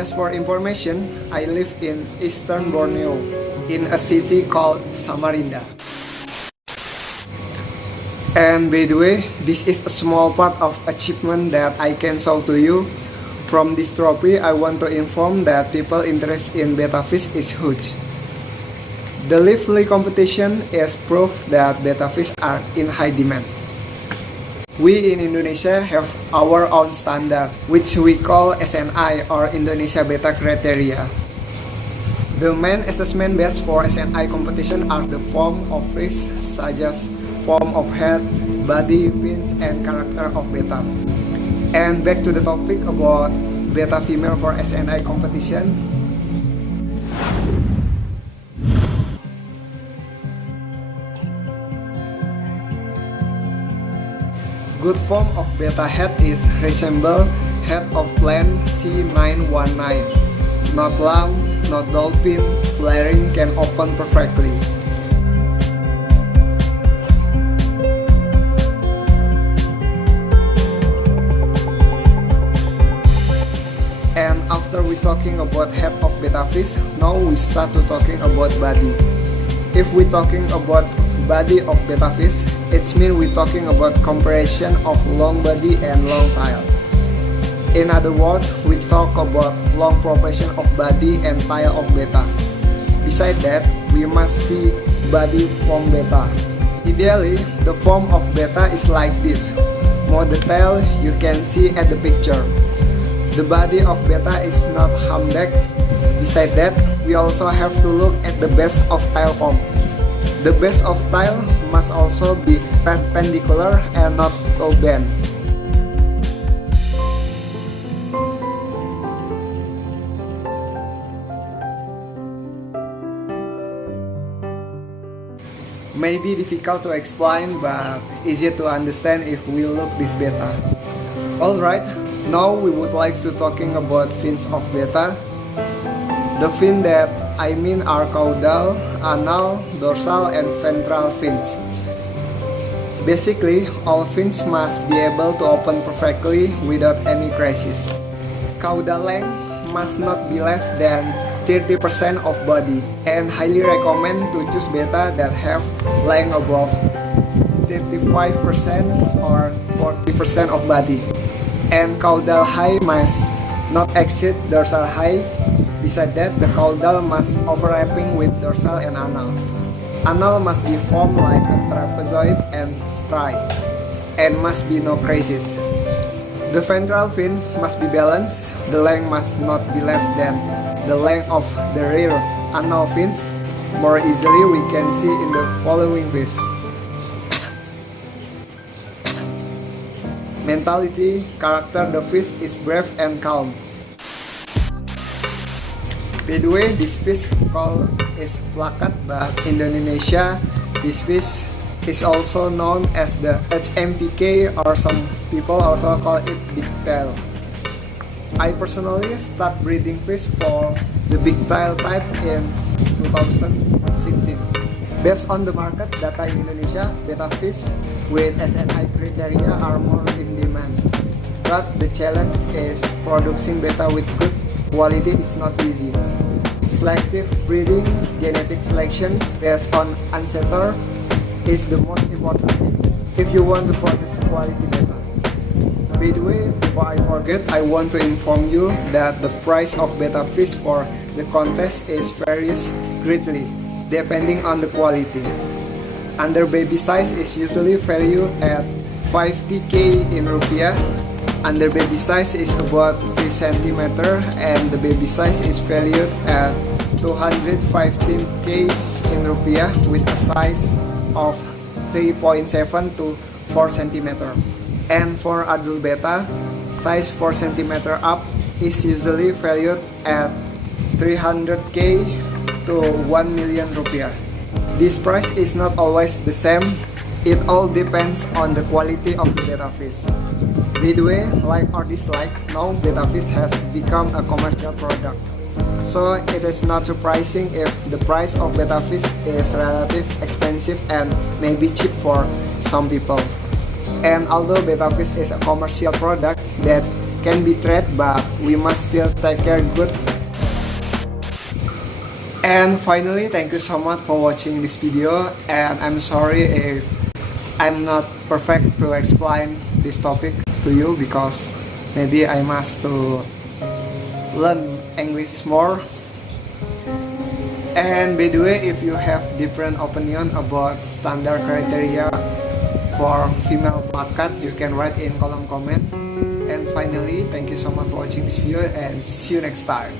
Just for information, I live in Eastern Borneo, in a city called Samarinda. And by the way, this is a small part of achievement that I can show to you. From this trophy, I want to inform that people interest in betta fish is huge. The lively competition is proof that betta fish are in high demand. We in Indonesia have our own standard, which we call SNI or Indonesia Betta criteria. The main assessment base for SNI competition are the form of fish, such as form of head, body, fins, and character of betta. And back to the topic about betta female for SNI competition. Good form of betta head is resemble head of plant C919. Not lamb, not dolphin, flaring can open perfectly. And after we talking about head of betta fish, now we start to talking about body. If we talking about body of betta fish, it means we talking about comparison of long body and long tail. In other words, we talk about long proportion of body and tail of betta. Besides that, we must see body from betta. Ideally, the form of betta is like this. More detail you can see at the picture. The body of betta is not humpback. Besides that, we also have to look at the base of tail form. The base of tail must also be perpendicular and not toe bend. May be difficult to explain, but easy to understand if we look this betta. Alright, now we would like to talking about fins of betta. The fin that I mean are caudal, anal, dorsal, and ventral fins. Basically, all fins must be able to open perfectly without any crisis. Caudal length must not be less than 30% of body, and highly recommend to choose betta that have length above 35% or 40% of body. And caudal height must not exceed dorsal height. Besides that, the caudal must overlapping with dorsal and anal. Anal must be formed like a trapezoid and stripe, and must be no crisis. The ventral fin must be balanced. The length must not be less than the length of the rear anal fins. More easily we can see in the following ways. Mentality, character, the fish is brave and calm. By the way, this fish called is plakat, but in Indonesia, this fish is also known as the HMPK, or some people also call it big tail. I personally start breeding fish for the big tail type in 2016. Based on the market data in Indonesia, betta fish with SNI criteria are more in demand. But the challenge is producing betta with good quality is not easy. Selective breeding, genetic selection based on ancestor is the most important thing if you want to produce quality betta. By the way, before I forget, I want to inform you that the price of betta fish for the contest is varies greatly depending on the quality. Under baby size is usually valued at 50k in rupiah. Under baby size is about 3 cm, and the baby size is valued at 215k in rupiah with a size of 3.7 to 4 cm. And for adult betta, size 4 cm up is usually valued at 300k to 1 million rupiah. This price is not always the same. It all depends on the quality of the betta fish. By the way, like or dislike, now betta fish has become a commercial product. So it is not surprising if the price of betta fish is relatively expensive and maybe cheap for some people. And although betta fish is a commercial product that can be traded, but we must still take care good. And finally, thank you so much for watching this video, and I'm sorry if I'm not perfect to explain this topic to you, because maybe I must to learn English more. And by the way, if you have different opinion about standard criteria for female black cat, you can write in column comment. And finally, thank you so much for watching this video, and see you next time.